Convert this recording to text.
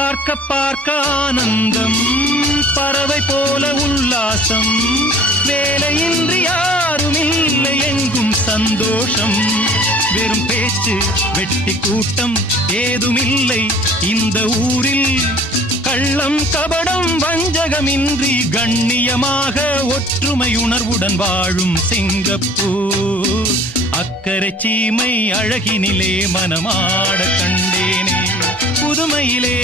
பார்க்க பார்க்க ஆனந்தம், பறவை போல உல்லாசம், வேலையின்றி யாரும் இல்லை எங்கும் சந்தோஷம். வெறும் பேச்சு வெட்டி கூட்டம் ஏதுமில்லை இந்த ஊரில். கள்ளம் கபடம் வஞ்சகமின்றி கண்ணியமாக ஒற்றுமை உணர்வுடன் வாழும் சிங்கப்பூர். அக்கரை சீமை அழகினிலே மனமாட கண்டேனே புதுமையிலே